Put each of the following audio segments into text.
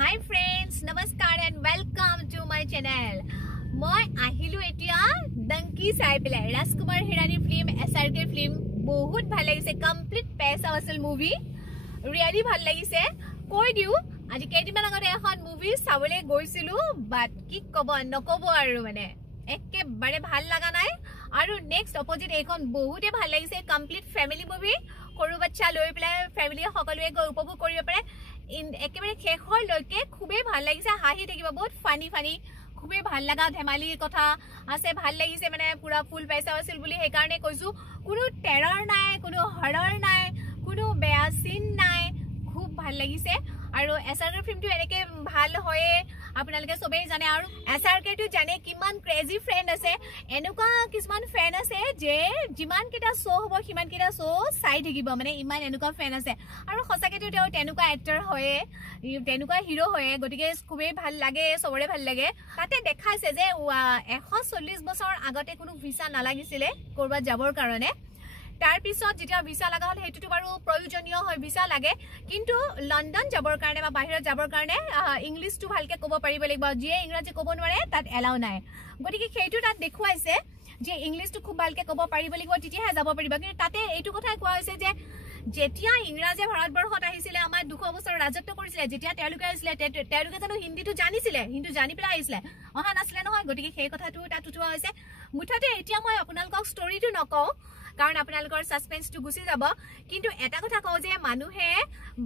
Hi friends, namaskar and welcome to my channel. Moi ahilu etia Danki sai pelai Rajkumar Hirani film SRK film bahut bhal lagise complete paisa vasul movie really bhal lagise koi diu aji kedi man agore ekhon movie sabole goisilu but ki kobo nokobo aru mane ekke bare bhal laga nai aru next opposite ekhon bahute bhal lagise complete family movie koru bachcha loi pelai family hokalue go upobhog koribo pare একেবারে শেষৰ লৈকে খুবেই ভাল লাগিছে হাঁহি থাকিব বহুত funny খুবেই ভাল লাগা ধেমালিৰ কথা আছে ভাল লাগিছে মানে পুৰা ফুল পইচা আছিল বুলি সেই কাৰণে কৈছো কোনো টেৰৰ নাই কোনো হৰৰ নাই কোনো বেয়া সিন নাই খুব ভাল লাগিছে আৰু এসআৰকে ফিল্মটো এনেকে ভাল হয় আপোনালোকে সবেই জানে আৰু এসআৰকে টো জানে কিমান ক্ৰেজি ফ্ৰেন্ড আছে এনেকুৱা কিছুমান ফ্যান আছে যে যিমান কিটা শো হ'ব কিমান কিটা শো চাই থাকিব মানে ইমান এনেকুৱা ফ্যান আছে আৰু সঁচাকে টো তেওঁ তেনেকুৱা এক্টৰ হয় তেনেকুৱা হিৰো হয় গটিকে খুবেই ভাল লাগে সবৰে ভাল লাগে তাতে দেখাইছে যে 140 বছৰ আগতে কোনো ভিসা নালাগিছিলে কৰবাত যাবৰ কাৰণে তাৰ পিছত যেতিয়া ভিসা লাগা হল হেতুটো বাৰু প্ৰয়োজনীয় হয় ভিসা লাগে কিন্তু লন্ডন যাবৰ কাৰণে বা বাহিৰত যাবৰ কাৰণে ইংলিশটো ভালকে ক'ব পাৰিব লাগিব যে ইংৰাজী ক'ব নোৱাৰে তাত এলাউ নাই গটিকে হেতু তাত দেখুৱাইছে যে ইংলিশটো খুব ভালকে ক'ব পাৰিব লাগিব তেতিয়াহে যাব পাৰিব কিন্তু তাতে এইটো কথা কোৱা হৈছে যে যেতিয়া ইংৰাজী ভাৰতবৰ্ষত আহিছিলে আমাৰ 200 বছৰ ৰাজত্ব কৰিছিলে যেতিয়া তেওঁলোকে আহিছিলে তেওঁলোকে জানো হিন্দীটো জানিছিলে হিন্দী জানি পেলাই আহিছিলে অহা নাছিলে নহয় গটিকে সেই কথাটো তাত উঠোৱা হৈছে মুঠতে এতিয়া মই আপোনালোকক ষ্টৰীটো নকওঁ কাৰণ আপোনালোকৰ সাসপেন্সটো গুছি যাব কিন্তু এটা কথা কওঁ যে মানুহে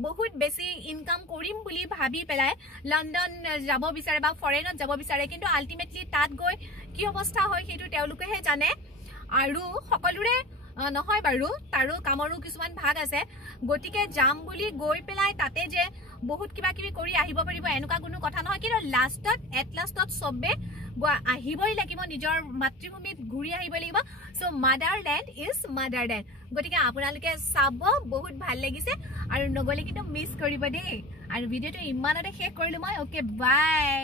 বহুত বেছি ইনকাম কৰিম বুলি ভাবি পেলাই লন্ডন যাব বিচাৰে বা ফৰেনত যাব বিচাৰে কিন্তু আলটিমেটলি তাত গৈ কি অৱস্থা হয় হেতু তেওঁলোকেহে জানে আৰু সকলোৰে নহয় বাৰু তাৰো কামৰো কিছুমান ভাগ আছে গটিকে জাম বুলি গৈ পেলাই তাতে যে বহুত কিবা কিবি কৰি আহিব পাৰিব এনেকুৱা কোনো কথা নহয় কিন্তু লাষ্টত সবে আহিবই লাগিব নিজৰ মাতৃভূমিত ঘূৰি আহিব লাগিব সো মাদাৰল্যান্ড ইজ মাদাৰল্যান্ড গটিকে আপোনালোকে চাব বহুত ভাল লাগিছে আৰু নগলে কিন্তু মিছ কৰিব দেই আৰু ভিডিওটো ইমানতে শেষ কৰিলো মই ওকে বাই